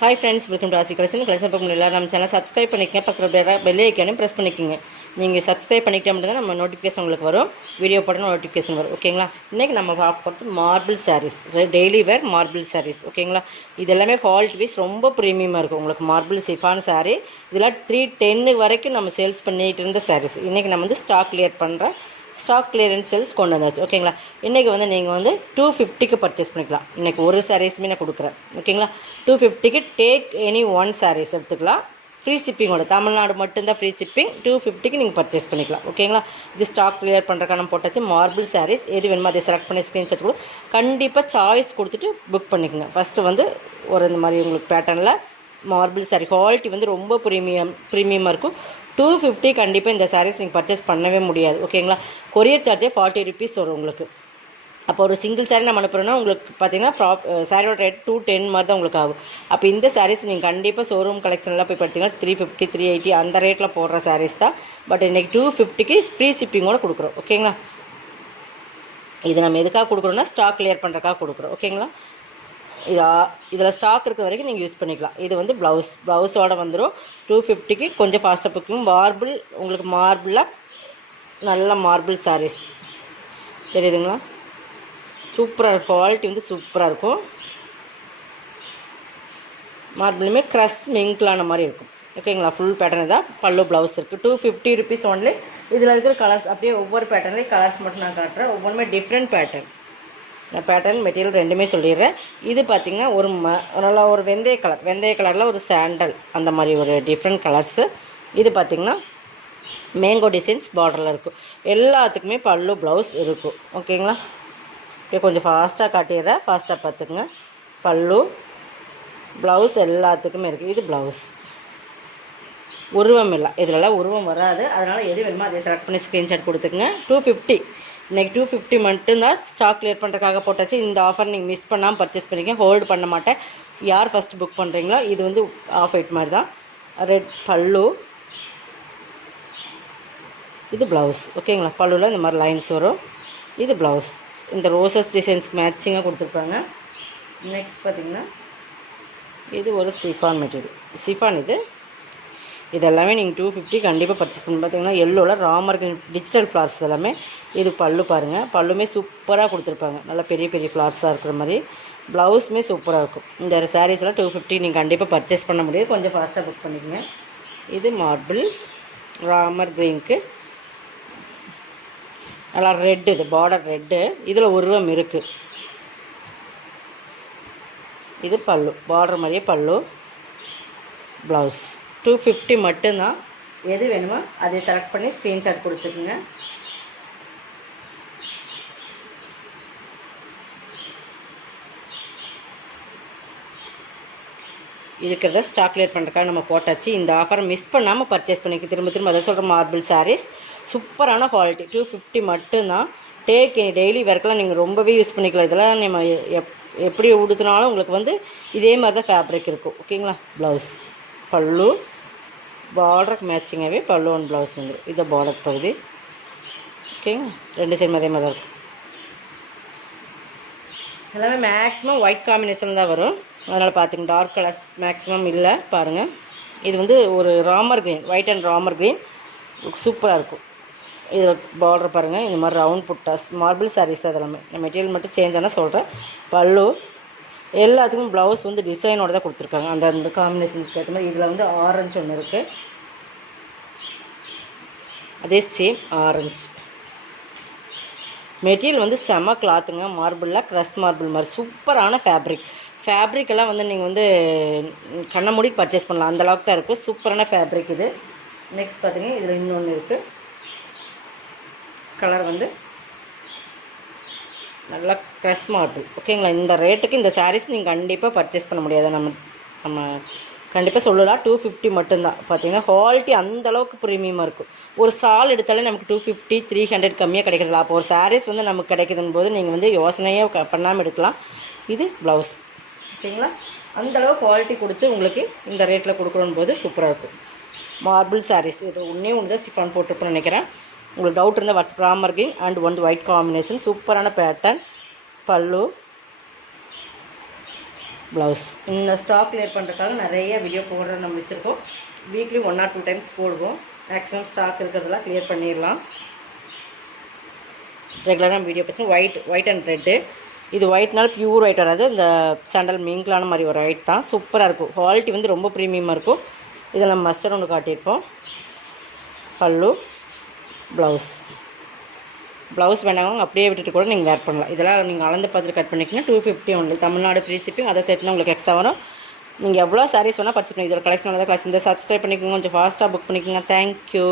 Hi friends, welcome to ஆசி collection. Collection பார்க்க முடியல நம்ம சேனல் சப்ஸ்கிரைப் பண்ணிக்கங்க. பக்கத்தில் பெல் ஐக்கானையும் ப்ரெஸ் பண்ணிக்கோங்க. நீங்கள் சப்ஸ்கிரைப் பண்ணிக்கிட்டே மட்டும் தான் நம்ம நோட்டிஃபிகேஷன் உங்களுக்கு வரும், வீடியோ போட்டோம் நோட்டிஃபிகேஷன் வரும். ஓகேங்களா? இன்றைக்கி நம்ம பார்க்க போகிறது marble sarees, daily wear marble sarees. ஓகேங்களா? இது எல்லாமே குவாலிட்டி வைஸ் ரொம்ப ப்ரீமியமாக இருக்கும். உங்களுக்கு மார்பிள் சிஃபான் சாரீ இதெல்லாம் 310 வரைக்கும் நம்ம சேல்ஸ் பண்ணிகிட்டு இருந்த சாரீஸ். இன்றைக்கி நம்ம வந்து ஸ்டாக் கிளியர் பண்ணுற ஸ்டாக் கிளியரன்ஸ் சேல்ஸ் கொண்டு வந்தாச்சு. ஓகேங்களா? இன்றைக்கி வந்து நீங்கள் வந்து 250க்கு பர்ச்சேஸ் பண்ணிக்கலாம். இன்றைக்கி ஒரு சாரீஸுமே நான் கொடுக்குறேன். ஓகேங்களா? 250க்கு டேக் எனி ஒன் சாரீஸ் எடுத்துக்கலாம். ஃப்ரீ ஷிப்பிங்கோட, தமிழ்நாடு மட்டும்தான் ஃப்ரீ ஷிப்பிங். 250க்கு நீங்கள் பர்ச்சேஸ் பண்ணிக்கலாம். ஓகேங்களா? இது ஸ்டாக் கிளியர் பண்ணுறக்கான போட்டாச்சு. மார்பிள் சாரீஸ் எது வேணுமோ அதை செலக்ட் பண்ணி ஸ்க்ரீன்ஷாட் கூட கண்டிப்பாக சாய்ஸ் கொடுத்துட்டு புக் பண்ணிக்கோங்க. ஃபஸ்ட்டு வந்து ஒரு இந்த மாதிரி உங்களுக்கு பேட்டர்னில் மார்பிள் சாரீ குவாலிட்டி வந்து ரொம்ப ப்ரீமியமாக இருக்கும். 250 கண்டிப்பாக இந்த சாரீஸ் நீங்கள் பர்ச்சேஸ் பண்ணவே முடியாது. ஓகேங்களா? கொரியர் சார்ஜே 40 ருபீஸ் வரும் உங்களுக்கு. அப்போ ஒரு சிங்கிள் சாரீ நம்ம அனுப்புகிறோன்னா உங்களுக்கு பார்த்தீங்கன்னா சாரியோட ரேட் 210 மாதிரி தான் உங்களுக்கு ஆகும். அப்போ இந்த சாரீஸ் நீங்கள் கண்டிப்பாக ஷோரூம் கலெக்ஷனில் போய் பார்த்தீங்கன்னா 350 380 அந்த ரேட்டில் போடுற சாரீஸ் தான். பட் இன்றைக்கி 250க்கு ஃப்ரீ ஷிப்பிங்கோடு கொடுக்குறோம். ஓகேங்களா? இது நம்ம எதுக்காக கொடுக்குறோன்னா ஸ்டாக் கிளியர் பண்ணுறக்காக கொடுக்குறோம். ஓகேங்களா? இதில் ஸ்டாக் இருக்கிற வரைக்கும் நீங்கள் யூஸ் பண்ணிக்கலாம். இது வந்து ப்ளவுஸோடு வந்துடும். 250க்கு கொஞ்சம் ஃபாஸ்ட்டாக புக்கிங். மார்பிள் உங்களுக்கு மார்பிளாக நல்ல மார்பிள் சாரீஸ் தெரியுதுங்களா? சூப்பராக இருக்கும். குவாலிட்டி வந்து சூப்பராக இருக்கும். மார்பிளுமே க்ரஷ் மிங்க்லான மாதிரி இருக்கும். ஓகேங்களா? ஃபுல் பேட்டர்ன் தான். பல்லு ப்ளவுஸ் இருக்குது. 250 ருபீஸ் ஒன்லி. இதில் இருக்கிற கலர்ஸ் அப்படியே ஒவ்வொரு பேட்டர்ன்லேயும் கலர்ஸ் மட்டும் நான் காட்டுறேன். ஒவ்வொன்றுமே டிஃப்ரெண்ட் பேட்டர்ன். நான் பேட்டர்ன் மெட்டீரியல் ரெண்டுமே சொல்லிடுறேன். இது பார்த்திங்கன்னா நல்லா ஒரு வெந்தய கலரில் ஒரு சாண்டல் அந்த மாதிரி ஒரு டிஃப்ரெண்ட் கலர்ஸு. இது பார்த்திங்கன்னா மேங்கோ டிசைன்ஸ் பார்டரில் இருக்கும். எல்லாத்துக்குமே பல்லு ப்ளவுஸ் இருக்கும். ஓகேங்களா? இப்போ கொஞ்சம் ஃபாஸ்ட்டாக காட்டிடுறேன், ஃபாஸ்ட்டாக பார்த்துக்குங்க. பல்லு ப்ளவுஸ் எல்லாத்துக்குமே இருக்குது. இது ப்ளவுஸ் உருவம் இல்லை, இதிலலாம் உருவம் வராது. அதனால் எது வேணுமோ அதை செலக்ட் பண்ணி ஸ்க்ரீன்ஷாட் கொடுத்துக்குங்க. 250 இன்றைக்கி 250 மட்டும்தான் ஸ்டாக் கிளியர் பண்ணுறதுக்காக போட்டாச்சு. இந்த ஆஃபர் நீங்கள் மிஸ் பண்ணாமல் பர்ச்சேஸ் பண்ணிக்கங்க. ஹோல்டு பண்ண மாட்டேன். யார் ஃபஸ்ட்டு புக் பண்ணுறீங்களோ இது வந்து ஆஃப் ஒயிட் மாதிரி தான். ரெட் பல்லு, இது ப்ளவுஸ். ஓகேங்களா? பல்லுவில் இந்த மாதிரி லைன்ஸ் வரும். இது ப்ளவுஸ். இந்த ரோசஸ் டிசைன்ஸ்க்கு மேட்சிங்காக கொடுத்துருப்பாங்க. நெக்ஸ்ட் பார்த்திங்கன்னா இது ஒரு சிஃபான் மெட்டீரியல். சிஃபான் இது எல்லாமே நீங்கள் 250 கண்டிப்பாக பர்ச்சேஸ் பண்ணி. பார்த்தீங்கன்னா எல்லோவில் ராமர் டிஜிட்டல் ஃப்ளார்ஸ் எல்லாமே. இது பல்லு பாருங்கள். பல்லுமே சூப்பராக கொடுத்துருப்பாங்க. நல்லா பெரிய பெரிய ஃப்ளார்ஸாக இருக்கிற மாதிரி. ப்ளவுஸுமே சூப்பராக இருக்கும். இந்த சாரீஸ்லாம் 250 நீங்கள் கண்டிப்பாக பர்ச்சேஸ் பண்ண முடியாது. கொஞ்சம் ஃபாஸ்ட்டாக புக் பண்ணிக்கோங்க. இது மார்பிள் ராமர் க்ரீனுக்கு நல்லா ரெட்டு. இது பார்டர் ரெட்டு. இதில் உருவம் இருக்குது. இது பல்லு பார்டர் மாதிரியே பல்லு. ப்ளவுஸ் 250 மட்டும்தான். எது வேணுமோ அதை செலக்ட் பண்ணி ஸ்க்ரீன்ஷாட் கொடுத்துக்குங்க. இருக்கிறத ஸ்டாக் கிளியர் பண்ணுறதுக்காக நம்ம போட்டாச்சு. இந்த ஆஃபரை மிஸ் பண்ணாமல் பர்ச்சேஸ் பண்ணிக்க. திரும்ப அதை சொல்கிற மார்பிள் சாரீஸ் சூப்பரான குவாலிட்டி. 250 மட்டும்தான். டேக் டெய்லி வேர்க்கெலாம் நீங்கள் ரொம்பவே யூஸ் பண்ணிக்கலாம். இதெல்லாம் நம்ம எப்படி உடுத்தினாலும் உங்களுக்கு வந்து இதே மாதிரி தான் ஃபேப்ரிக் இருக்கும். ஓகேங்களா? ப்ளவுஸ் பல்லு பார்டருக்கு மேட்சிங்காகவே பல்லு ஒன் ப்ளவுஸ் வந்துடும். இது பார்டர் பகுதி. ஓகேங்களா? ரெண்டு சைடும் அதே மாதிரி தான் இருக்கும். எல்லாமே மேக்ஸிமம் ஒயிட் காம்பினேஷன் தான் வரும். அதனால் பார்த்துங்க. டார்க் கலர்ஸ் மேக்ஸிமம் இல்லை. பாருங்கள். இது வந்து ஒரு Ramar green, white and Ramar green சூப்பராக இருக்கும். இதில் பார்டர் பாருங்கள். இந்த மாதிரி ரவுண்ட் புட்டாஸ் மார்பிள் சாரீஸ் தான். அதெல்லாமே மெட்டீரியல் மட்டும் சேஞ்ச் ஆனால் சொல்கிறேன். பல்லு எல்லாத்துக்கும் ப்ளவுஸ் வந்து டிசைனோடு தான் கொடுத்துருக்காங்க. அந்த காம்பினேஷன்ஸ்க்கு ஏற்ற மாதிரி. இதில் வந்து ஆரஞ்சு ஒன்று இருக்குது. அதே சேம் ஆரஞ்சு. மெட்டீரியல் வந்து செம கிளாத்துங்க. மார்பிளில் க்ரஷ் மார்பிள் மாதிரி சூப்பரான ஃபேப்ரிக்கெல்லாம் வந்து நீங்கள் வந்து கண்ணை மூடி பர்ச்சேஸ் பண்ணலாம். அந்தளவுக்கு தான் இருக்கும். சூப்பரான ஃபேப்ரிக் இது. நெக்ஸ்ட் பார்த்தீங்கன்னா இதில் இன்னொன்று இருக்குது. கலர் வந்து நல்லா க்ரஷ் மார்பிள். ஓகேங்களா? இந்த ரேட்டுக்கு இந்த சாரீஸ் நீங்கள் கண்டிப்பாக பர்ச்சேஸ் பண்ண முடியாது. நம்ம கண்டிப்பாக சொல்லலாம். 250 மட்டும்தான். பார்த்தீங்கன்னா குவாலிட்டி அந்தளவுக்கு ப்ரீமியமாக இருக்கும். ஒரு சால் எடுத்தாலே நமக்கு 250 300 கம்மியாக கிடைக்கிறதில்ல. அப்போ ஒரு சாரீஸ் வந்து நமக்கு கிடைக்குதுன்னு போது நீங்கள் வந்து யோசனையே பண்ணாமல் எடுக்கலாம். இது ப்ளவுஸ். ஓகேங்களா? அந்தளவு குவாலிட்டி கொடுத்து உங்களுக்கு இந்த ரேட்டில் கொடுக்குறோன்னு போது சூப்பராக இருக்கும். மார்பிள் சாரீஸ் இது ஒன்று தான் சிஃபான் போட்டிருப்பேன்னு நினைக்கிறேன். உங்களுக்கு டவுட் இருந்தால் WhatsApp Ramar green and one white combination சூப்பரான பேட்டர்ன். பல்லு ப்ளவுஸ். இந்த ஸ்டாக் கிளியர் பண்ணுறதுக்காக நிறைய வீடியோ போடுற நம்ம வச்சுருக்கோம். வீக்லி 1 or 2 டைம்ஸ் போடுவோம். மேக்ஸிமம் ஸ்டாக் இருக்கிறதெல்லாம் கிளியர் பண்ணிடலாம். ரெகுலராக வீடியோ பேசுகிறோம். White and red. இது ஒயிட்னால பியூர் ஒயிட் வராது, இந்த சாண்டல் மிங்க்லான மாதிரி ஒரு ஒயிட் தான். சூப்பராக இருக்கும். குவாலிட்டி வந்து ரொம்ப ப்ரீமியமாக இருக்கும். இதில் நம்ம மஸ்டர் ஒன்று காட்டியிருப்போம். பல்லு, ப்ளவுஸ் வேணாங்க அப்படியே விட்டுட்டு கூட நீங்கள் வேர் பண்ணலாம். இதெல்லாம் நீங்கள் அளந்து பார்த்துட்டு கட் பண்ணிக்கிங்கன்னா 250 ஒன்று. Tamil Nadu free shipping. அதை செட்னா உங்களுக்கு எக்ஸ்ட்ரா வரும். நீங்கள் எவ்வளோ சாரீஸ் வேணால் பர்ச்சேஸ் பண்ணி இதோட கலெக்ஷன் கலெக்ஷன். இதை சப்ஸ்கிரைப் பண்ணிக்கோங்க. கொஞ்சம் ஃபாஸ்ட்டாக புக் பண்ணிக்கோங்க. தேங்க்யூ.